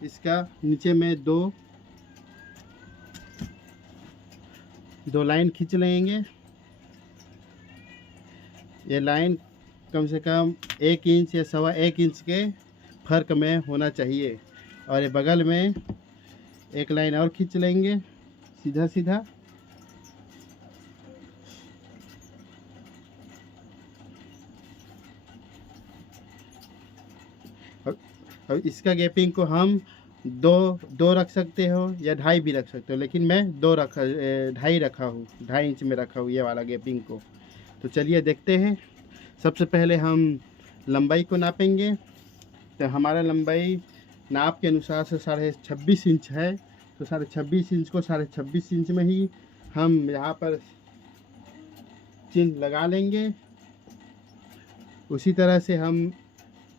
इसका नीचे में दो लाइन खींच लेंगे। ये लाइन कम से कम 1 इंच या 1.25 इंच के फर्क में होना चाहिए। और ये बगल में एक लाइन और खींच लेंगे सीधा सीधा। और इसका गैपिंग को हम दो रख सकते हो या 2.5 भी रख सकते हो, लेकिन मैं 2.5 रखा हूँ, 2.5 इंच में रखा हूँ ये वाला गैपिंग को। तो चलिए देखते हैं। सबसे पहले हम लंबाई को नापेंगे। तो हमारा लंबाई नाप के अनुसार से 26.5 इंच है। तो 26.5 इंच को 26.5 इंच में ही हम यहाँ पर चिन्ह लगा लेंगे। उसी तरह से हम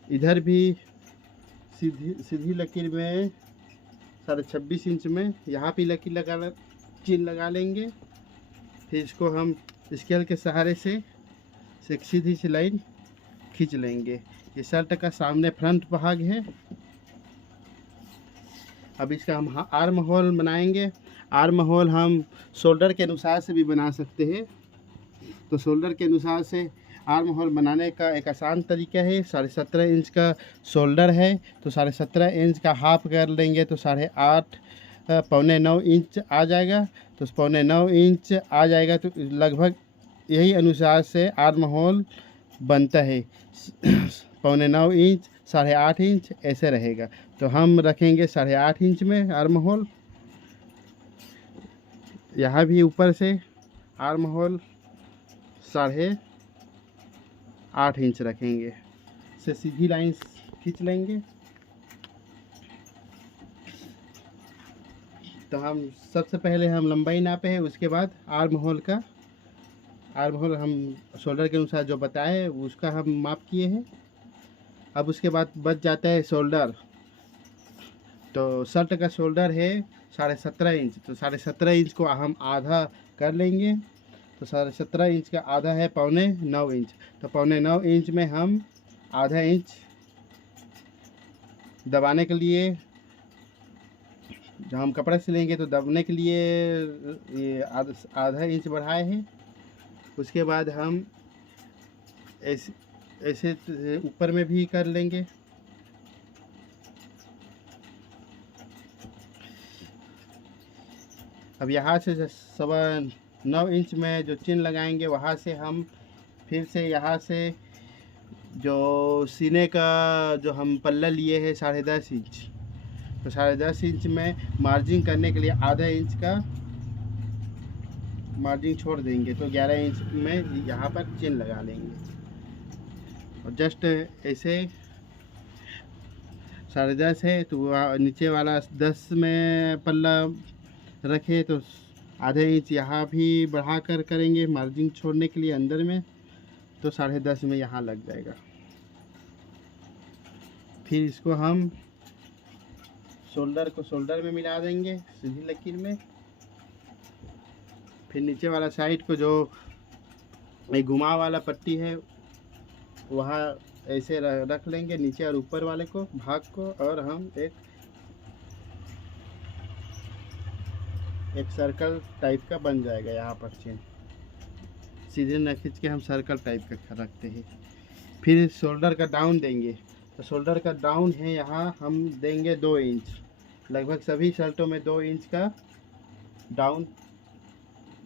इधर भी सीधी लकीर में 26.5 इंच में यहाँ भी लकीर चिन्ह लगा लेंगे। फिर इसको हम स्केल के सहारे से एक सीधी सी लाइन खींच लेंगे। ये शर्ट का सामने फ्रंट भाग है। अब इसका हम आर्म होल बनाएंगे। आर्म होल हम शोल्डर के अनुसार से भी बना सकते हैं। तो शोल्डर के अनुसार से आर्म होल बनाने का एक आसान तरीका है। 17.5 इंच का शोल्डर है तो 17.5 इंच का हाफ कर लेंगे तो 8.5 पौने 9 इंच आ जाएगा। तो पौने 9 इंच आ जाएगा तो लगभग यही अनुसार से आर्म होल बनता है। पौने 9 इंच 8.5 इंच ऐसे रहेगा। तो हम रखेंगे 8.5 इंच में आर्म होल। यहाँ भी ऊपर से आर्म होल 8.5 इंच रखेंगे। से सीधी लाइन खींच लेंगे। तो हम सबसे पहले हम लंबाई नापे हैं, उसके बाद आर्म होल हम शोल्डर के अनुसार जो बताए उसका हम माप किए हैं। अब उसके बाद बच जाता है शोल्डर। तो शर्ट का शोल्डर है 17.5 इंच। तो 17.5 इंच को हम आधा कर लेंगे। तो 17.5 इंच का आधा है पौने 9 इंच। तो पौने 9 इंच में हम आधा इंच दबाने के लिए, जब हम कपड़ा सिलेंगे तो दबने के लिए ये आधा इंच बढ़ाए हैं। उसके बाद हम ऐसे ऊपर में भी कर लेंगे। अब यहाँ से 9.25 इंच में जो चिन्ह लगाएंगे वहाँ से हम फिर से यहाँ से जो सीने का जो हम पल्ला लिए है 10.5 इंच। तो 10.5 इंच में मार्जिन करने के लिए आधा इंच का मार्जिन छोड़ देंगे। तो 11 इंच में यहाँ पर चिन्ह लगा लेंगे। और जस्ट ऐसे 10.5 है तो नीचे वाला 10 में पल्ला रखे तो आधे इंच यहाँ भी बढ़ा कर करेंगे मार्जिन छोड़ने के लिए अंदर में। तो 10.5 में यहाँ लग जाएगा। फिर इसको हम शोल्डर को शोल्डर में मिला देंगे सीधी लकीर में। फिर नीचे वाला साइड को जो एक घुमाव वाला पट्टी है वहाँ ऐसे रख लेंगे नीचे और ऊपर वाले को भाग को। और हम एक सर्कल टाइप का बन जाएगा। यहाँ पर चिन्ह सीधे न खींच के हम सर्कल टाइप का रखते हैं। फिर शोल्डर का डाउन देंगे। तो शोल्डर का डाउन है यहाँ हम देंगे 2 इंच। लगभग सभी शर्टों में 2 इंच का डाउन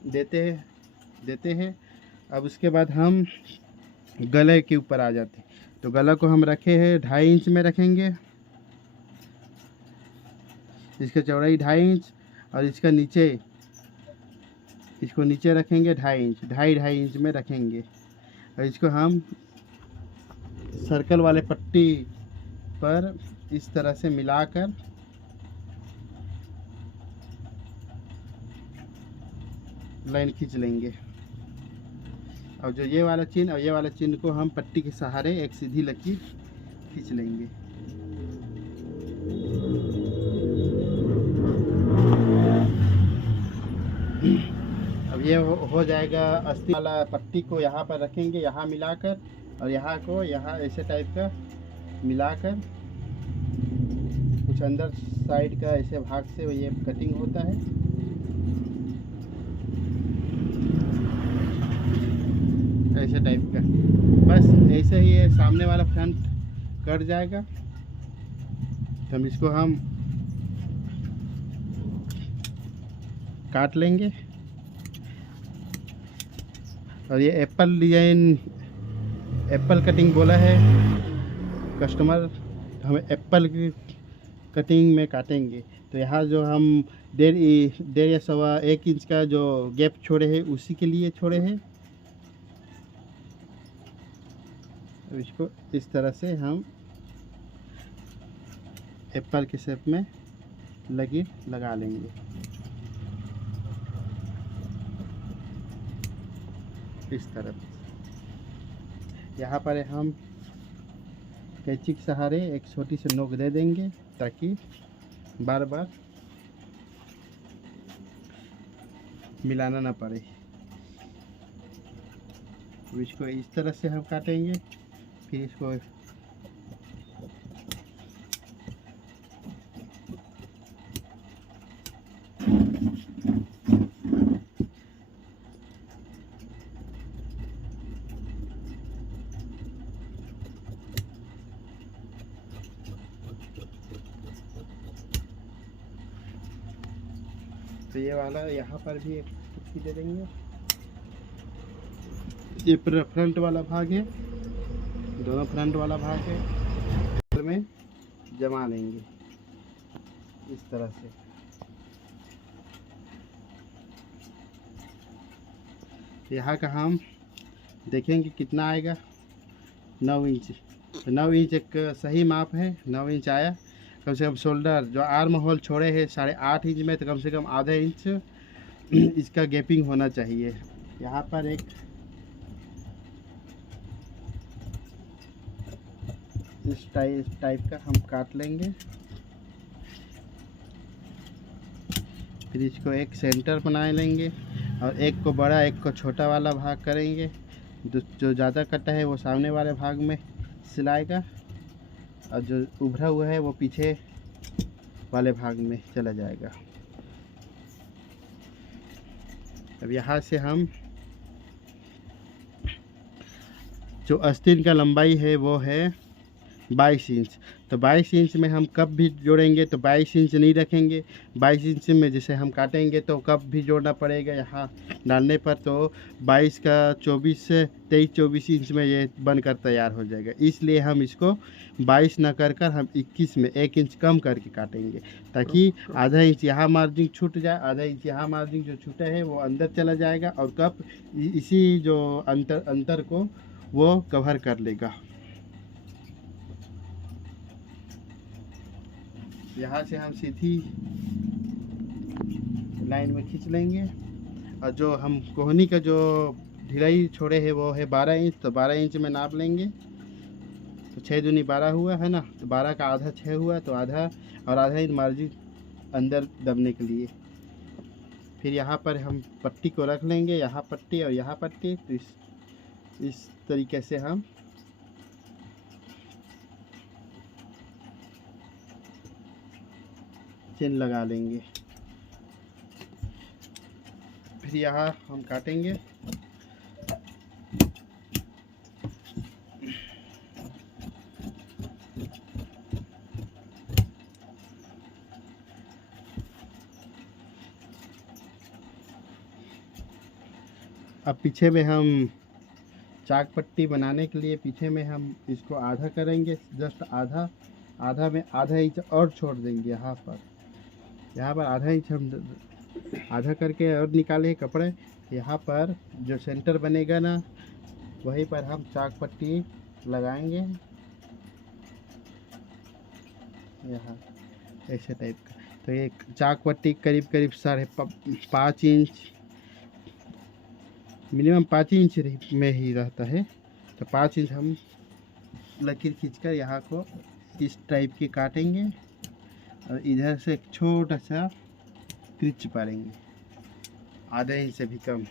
देते हैं। अब उसके बाद हम गले के ऊपर आ जाते हैं। तो गला को हम रखे हैं 2.5 इंच में रखेंगे। इसका चौड़ाई 2.5 इंच और इसको नीचे रखेंगे 2.5 इंच, 2.5 इंच में रखेंगे। और इसको हम सर्कल वाले पट्टी पर इस तरह से मिलाकर लाइन खींच लेंगे। और जो ये वाला चिन्ह और ये वाला चिन्ह को हम पट्टी के सहारे एक सीधी लकीर खींच लेंगे। अब ये हो जाएगा। अस्ती वाला पट्टी को यहाँ पर रखेंगे, यहाँ मिलाकर, और यहाँ को यहाँ ऐसे टाइप का मिलाकर कुछ कुछ अंदर साइड का ऐसे भाग से ये कटिंग होता है। ऐसे टाइप का, बस ऐसे ही है। सामने वाला फ्रंट कट जाएगा तो हम इसको हम काट लेंगे। और ये एप्पल डिजाइन, एप्पल कटिंग बोला है कस्टमर, हम एप्पल की कटिंग में काटेंगे। तो यहाँ जो हम 1.5 या 1.25 इंच का जो गैप छोड़े हैं उसी के लिए छोड़े हैं। तो इसको इस तरह से हम एप्पल के शेप में लकीर लगा लेंगे। इस तरफ यहाँ पर हम कैंची के सहारे एक छोटी सी नोक दे देंगे ताकि बार बार मिलाना ना पड़े। तो इसको इस तरह से हम काटेंगे, फिर इसको तो ये वाला यहाँ पर भी एक पुट्टी दे देंगे। ये फ्रंट वाला भाग है, दोनों फ्रंट वाला भाग है में जमा लेंगे इस तरह से। यहाँ का हम देखेंगे कितना आएगा, 9 इंच। तो 9 इंच एक सही माप है, 9 इंच आया। कम से कम शोल्डर जो आर्म होल छोड़े हैं 8.5 इंच में, तो कम से कम आधा इंच इसका गैपिंग होना चाहिए। यहाँ पर एक इस टाइप का हम काट लेंगे। फिर इसको एक सेंटर बना लेंगे और एक को बड़ा एक को छोटा वाला भाग करेंगे। जो ज़्यादा कटा है वो सामने वाले भाग में सिलाएगा और जो उभरा हुआ है वो पीछे वाले भाग में चला जाएगा। अब यहाँ से हम जो आस्तीन का लंबाई है वो है 22 इंच। तो 22 इंच में हम कप भी जोड़ेंगे तो 22 इंच नहीं रखेंगे। 22 इंच में जैसे हम काटेंगे तो कप भी जोड़ना पड़ेगा यहाँ डालने पर। तो 22 का 23-24 इंच में ये बनकर तैयार हो जाएगा। इसलिए हम इसको 22 ना कर कर हम 21 में 1 इंच कम करके काटेंगे, ताकि आधा इंच यहाँ मार्जिन छूट जाए, आधा इंच यहाँ मार्जिन जो छूटा है वो अंदर चला जाएगा और कप इसी जो अंतर को वो कवर कर लेगा। यहाँ से हम सीधी लाइन में खींच लेंगे और जो हम कोहनी का जो ढिलाई छोड़े है वो है 12 इंच। तो 12 इंच में नाप लेंगे। तो 6 दूनी 12 हुआ है ना, तो 12 का आधा 6 हुआ, तो आधा और आधा इंच मार्जिन अंदर दबने के लिए। फिर यहाँ पर हम पट्टी को रख लेंगे, यहाँ पट्टी और यहाँ पट्टी। तो इस तरीके से हम चेन लगा लेंगे। फिर यहाँ हम काटेंगे। अब पीछे में हम चाक पट्टी बनाने के लिए पीछे में हम इसको आधा करेंगे, जस्ट आधा। आधा में आधा इंच और छोड़ देंगे। यहाँ पर आधा इंच हम आधा करके और निकाले कपड़े। यहाँ पर जो सेंटर बनेगा ना वहीं पर हम चाक पट्टी लगाएंगे, यहाँ ऐसे टाइप का। तो एक चाक पट्टी करीब 5.5 इंच, मिनिमम 5 इंच में ही रहता है। तो 5 इंच हम लकीर खींचकर यहाँ को इस टाइप की काटेंगे और इधर से एक छोटा सा क्रिच पारेंगे, आधा इंच से भी कम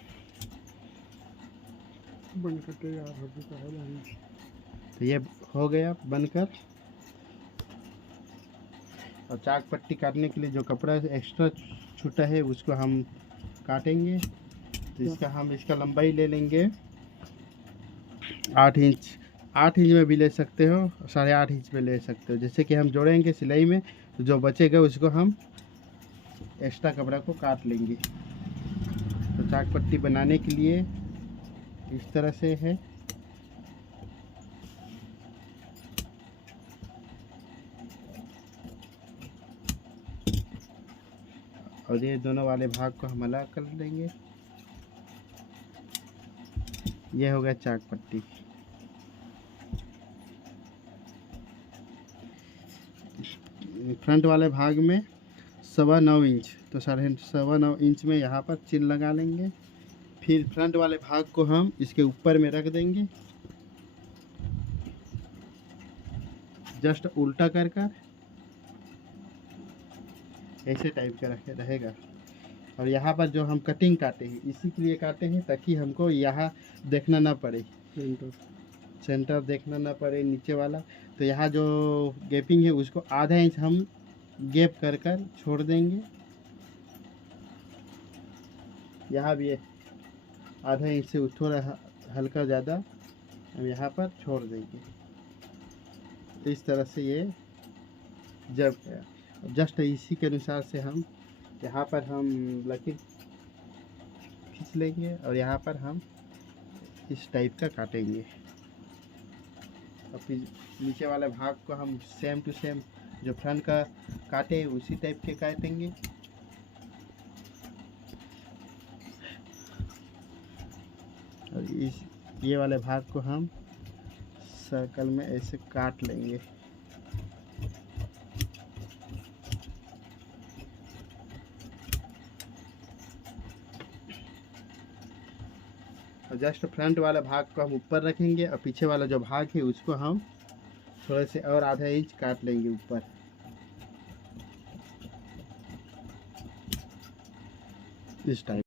बनकर तैयार हो चुका है। तो ये हो गया बनकर। और चाक पट्टी काटने के लिए जो कपड़ा एक्स्ट्रा छूटा है उसको हम काटेंगे। तो इसका लंबाई ले लेंगे 8 इंच। 8 इंच में भी ले सकते हो, 8.5 इंच में ले सकते हो। जैसे कि हम जोड़ेंगे सिलाई में तो जो बचेगा उसको हम एक्स्ट्रा कपड़ा को काट लेंगे। तो चाक पट्टी बनाने के लिए इस तरह से है। और ये दोनों वाले भाग को हम अलग कर देंगे। ये हो गया चाक पट्टी। फ्रंट वाले भाग में 9.25 इंच, तो 9.25 इंच में यहाँ पर चिल लगा लेंगे। फिर फ्रंट वाले भाग को हम इसके ऊपर में रख देंगे, जस्ट उल्टा कर कर ऐसे टाइप का रहेगा। और यहाँ पर जो हम कटिंग काटे हैं इसी के लिए काटे हैं ताकि हमको यहाँ देखना ना पड़े, सेंटर देखना ना पड़े नीचे वाला। तो यहाँ जो गैपिंग है उसको आधा इंच हम गैप कर कर छोड़ देंगे। यहाँ भी आधा इंच से थोड़ा हल्का ज़्यादा हम यहाँ पर छोड़ देंगे। इस तरह से ये जब जस्ट इसी के अनुसार से हम यहाँ पर हम लकीर खींच लेंगे और यहाँ पर हम इस टाइप का काटेंगे। और फिर नीचे वाले भाग को हम सेम टू सेम जो फ्रंट का काटे उसी टाइप के काटेंगे। और ये वाले भाग को हम सर्कल में ऐसे काट लेंगे। और जस्ट फ्रंट वाला भाग को हम ऊपर रखेंगे और पीछे वाला जो भाग है उसको हम थोड़े से और आधा इंच काट लेंगे ऊपर, इस टाइप।